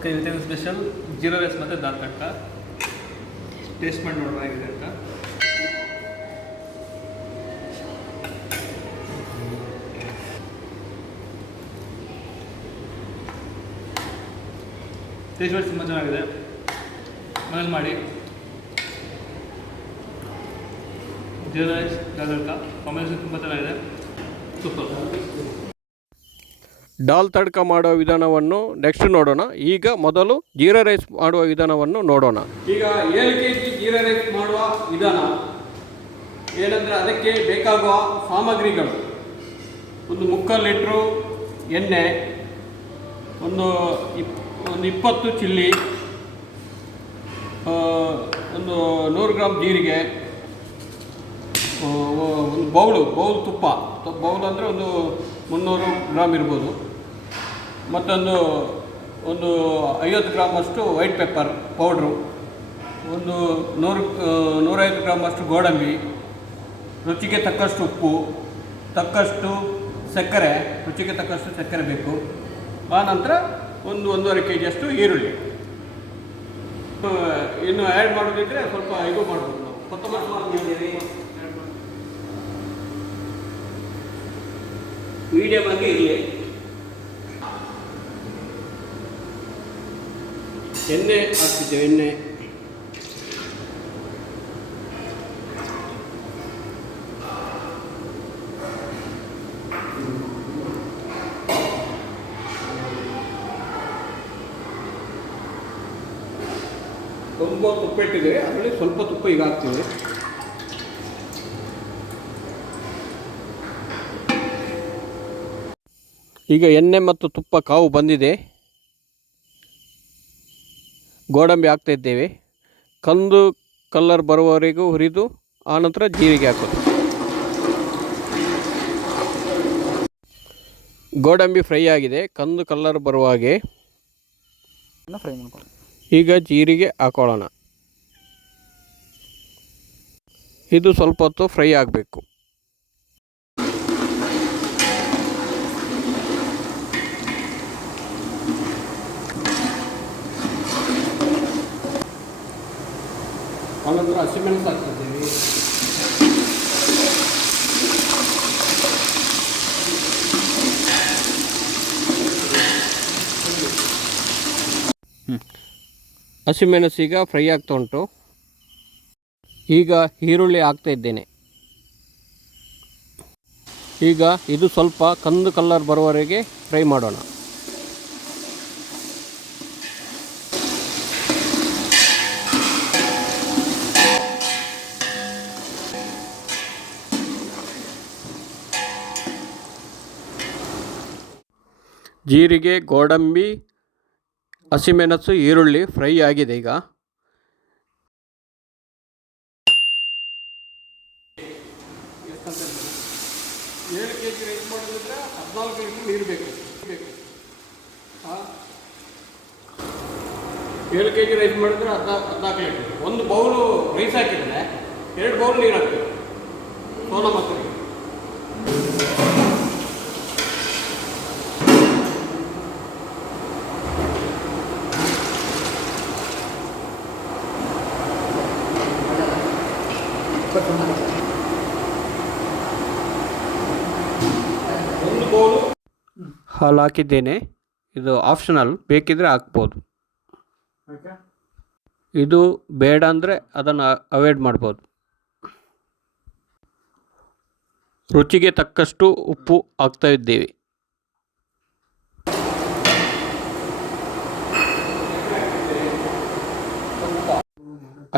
Okay ಇವತ್ತಿನ special jeera rice ಮತ್ತು ದಾಲ್ ತಟ್ಟ ಟೇಸ್ಟ್ ಮಾಡಿ ನೋಡುವ ಹೇಗಿದೆ ಅಂತ. ಟೇಸ್ಟ್ ಮಾಡಿ ತುಂಬ ಚೆನ್ನಾಗಿದೆ. ಮನೇಲಿ ಮಾಡಿ. ಜೀರಾ ರೈಸ್ ತಟ್ಟ ಕಾಂಬಿನೇಷನ್ ತುಂಬ ಚೆನ್ನಾಗಿದೆ. ಸೂಪರ್ ದಾಲ್ ತಡ್ಕ ಮಾಡುವ ವಿಧಾನವನ್ನು ನೆಕ್ಸ್ಟ್ ನೋಡೋಣ. ಈಗ ಮೊದಲು ಜೀರಾ ರೈಸ್ ಮಾಡುವ ವಿಧಾನವನ್ನು ನೋಡೋಣ. ಈಗ ಏಳು ಕೆ ಜಿ ಜೀರಾ ರೈಸ್ ಮಾಡುವ ವಿಧಾನ. ಏನಂದರೆ ಅದಕ್ಕೆ ಬೇಕಾಗುವ ಸಾಮಗ್ರಿಗಳು. ಒಂದು ಮುಕ್ಕಾಲು ಲೀಟ್ರು ಎಣ್ಣೆ, ಒಂದು ಇಪ್, ಒಂದು ಇಪ್ಪತ್ತು ಚಿಲ್ಲಿ ಒಂದು ನೂರು ಗ್ರಾಮ್ ಜೀರಿಗೆ ಒಂದು ಬೌಲು, ಬೌಲ್ ತುಪ್ಪ. ಬೌಲ್ ಅಂದರೆ ಒಂದು ಮುನ್ನೂರು ಗ್ರಾಮ್ ಇರ್ಬೋದು. ಮತ್ತೊಂದು, ಒಂದು ಐವತ್ತು ಗ್ರಾಮಷ್ಟು ವೈಟ್ ಪೆಪ್ಪರ್ ಪೌಡ್ರು ಒಂದು ನೂರು, ನೂರೈವತ್ತು ಗ್ರಾಮಷ್ಟು ಗೋಡಂಬಿ, ರುಚಿಗೆ ತಕ್ಕಷ್ಟು ಉಪ್ಪು, ತಕ್ಕಷ್ಟು ಸಕ್ಕರೆ, ರುಚಿಗೆ ತಕ್ಕಷ್ಟು ಸಕ್ಕರೆ ಬೇಕು. ಆನಂತರ ಒಂದು ಒಂದೂವರೆ ಕೆ ಜಿಯಷ್ಟು ಈರುಳ್ಳಿ ಇನ್ನು ಆ್ಯಡ್ ಮಾಡೋದಿದ್ರೆ ಸ್ವಲ್ಪ ಇದು ಮಾಡ್ಬೋದು ಕೊತ್ತಂಬರಿ ಮೀಡಿಯಮ್ ಆಗಿ ಇರಲಿ. ಎಣ್ಣೆ ಹಾಕ್ತಿದ್ದೇವೆ, ಎಣ್ಣೆ. ತುಂಬ ತುಪ್ಪ ಇಟ್ಟಿದ್ದೇವೆ, ಅದರಲ್ಲಿ ಸ್ವಲ್ಪ ತುಪ್ಪ ಈಗ ಹಾಕ್ತೀವಿ ಈಗ ಎಣ್ಣೆ ಮತ್ತು ತುಪ್ಪ ಕಾವು ಬಂದಿದೆ. ಗೋಡಂಬಿ ಹಾಕ್ತಾ ಇದ್ದೇವೆ. ಕಂದು ಕಲ್ಲರ್ ಬರುವವರೆಗೂ ಹುರಿದು ಆನಂತರ ಜೀರಿಗೆ ಹಾಕೋದು. ಗೋಡಂಬಿ ಫ್ರೈ ಆಗಿದೆ. ಕಂದು ಕಲ್ಲರ್ ಬರುವ ಹಾಗೆ. ಫ್ರೈ ಮಾಡ್ಕೊಳ್ಳಿ. ಈಗ ಜೀರಿಗೆ ಹಾಕೊಳ್ಳೋಣ. ಇದು ಸ್ವಲ್ಪ ಹೊತ್ತು ಫ್ರೈ ಆಗಬೇಕು. ಆನಂತರ ಹಸಿಮೆಣಸು ಹಾಕ್ತಿದ್ದೀವಿ ಹಸಿಮೆಣಸು ಈಗ ಫ್ರೈ ಆಗ್ತಾ ಉಂಟು. ಈಗ ಈರುಳ್ಳಿ ಹಾಕ್ತಾ ಇದ್ದೇನೆ. ಈಗ ಇದು ಸ್ವಲ್ಪ ಕಂದು ಕಲ್ಲರ್ ಬರುವವರೆಗೆ ಫ್ರೈ ಮಾಡೋಣ. ಜೀರಿಗೆ, ಗೋಡಂಬಿ, ಹಸಿಮೆಣಸು, ಈರುಳ್ಳಿ ಫ್ರೈ ಆಗಿದೆ ಈಗ. ಏಳು ಕೆ ಜಿ ರೈಸ್ ಮಾಡೋದಿದ್ರೆ ಹದಿನಾಲ್ಕು ಲೀಟ್ರ್ ನೀರು ಬೇಕು? ಏಳು ಕೆ ಜಿ ರೈಸ್ ಮಾಡಿದ್ರೆ ಹದಿನಾಲ್ಕು ಹದಿನಾಲ್ಕು ಲೀಟ್ರ್. ಒಂದು ಬೌಲು ರೈಸ್ ಹಾಕಿದ್ರೆ ಎರಡು ಬೌಲ್ ನೀರು ಹಾಕ್ತೀವಿ ಸೋನಾ ಮಸೂರಿ ಹಾಲು ಹಾಕಿದ್ದೇನೆ. ಇದು ಆಪ್ಷನಲ್ ಬೇಕಿದ್ದರೆ ಹಾಕ್ಬೋದು. ಇದು ಬೇಡ ಅಂದರೆ ಅದನ್ನು ಅವಾಯ್ಡ್ ಮಾಡ್ಬೋದು. ರುಚಿಗೆ ತಕ್ಕಷ್ಟು ಉಪ್ಪು ಹಾಕ್ತಾ ಇದ್ದೀವಿ.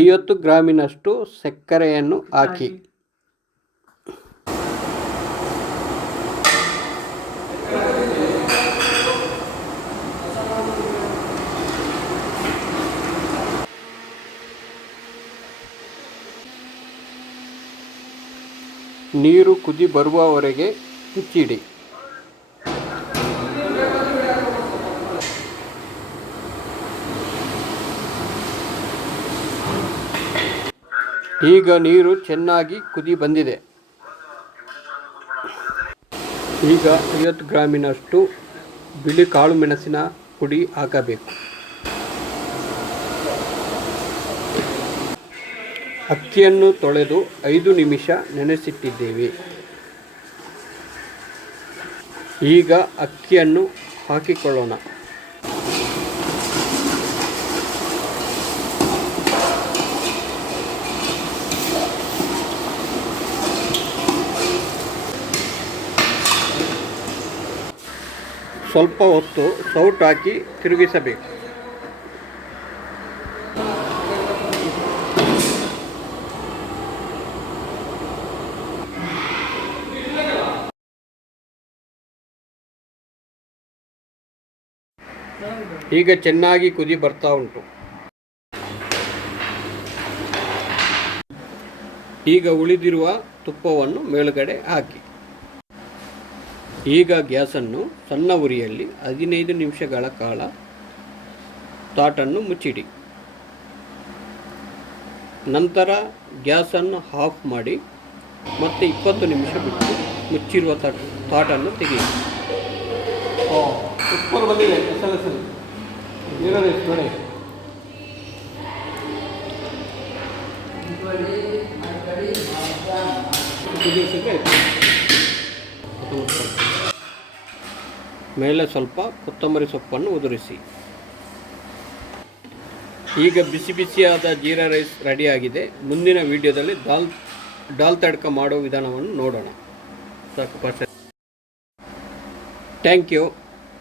ಐವತ್ತು ಗ್ರಾಮಿನಷ್ಟು ಸಕ್ಕರೆಯನ್ನು ಹಾಕಿ. ನೀರು ಕುದಿ ಬರುವವರೆಗೆ ಮುಚ್ಚಿಡಿ ಈಗ ನೀರು ಚೆನ್ನಾಗಿ ಕುದಿ ಬಂದಿದೆ. ಈಗ ಐವತ್ತು ಗ್ರಾಮಿನಷ್ಟು ಬಿಳಿ ಕಾಳು ಮೆಣಸಿನ ಪುಡಿ ಹಾಕಬೇಕು. ಅಕ್ಕಿಯನ್ನು ತೊಳೆದು ಐದು ನಿಮಿಷ ನೆನೆಸಿಟ್ಟಿದ್ದೇವೆ. ಈಗ ಅಕ್ಕಿಯನ್ನು ಹಾಕಿಕೊಳ್ಳೋಣ. ಸ್ವಲ್ಪ ಹೊತ್ತು ಸೌಟ್ ಹಾಕಿ ತಿರುಗಿಸಬೇಕು. ಈಗ ಚೆನ್ನಾಗಿ ಕುದಿ ಬರ್ತಾ ಉಂಟು. ಈಗ ಉಳಿದಿರುವ ತುಪ್ಪವನ್ನು ಮೇಲುಗಡೆ ಹಾಕಿ. ಈಗ ಗ್ಯಾಸನ್ನು ಸಣ್ಣ ಉರಿಯಲ್ಲಿ ಹದಿನೈದು ನಿಮಿಷಗಳ ಕಾಲ ತಾಟನ್ನು ಮುಚ್ಚಿಡಿ. ನಂತರ ಗ್ಯಾಸನ್ನು ಆಫ್ ಮಾಡಿ ಮತ್ತೆ ಇಪ್ಪತ್ತು ನಿಮಿಷ ಬಿಟ್ಟು ಮುಚ್ಚಿರುವ ತಾಟ್ ತಾಟನ್ನು ತೆಗೆಯಿರಿ. ಧ್ವನಿ ಮೇಲೆ ಸ್ವಲ್ಪ ಕೊತ್ತಂಬರಿ ಸೊಪ್ಪನ್ನು ಉದುರಿಸಿ. ಈಗ ಬಿಸಿ ಬಿಸಿಯಾದ ಜೀರಾ ರೈಸ್ ರೆಡಿಯಾಗಿದೆ. ಮುಂದಿನ ವಿಡಿಯೋದಲ್ಲಿ ದಾಲ್ ದಾಲ್ ತಡ್ಕ ಮಾಡೋ ವಿಧಾನವನ್ನು ನೋಡೋಣ. ಸಾಕು ಥ್ಯಾಂಕ್ ಯು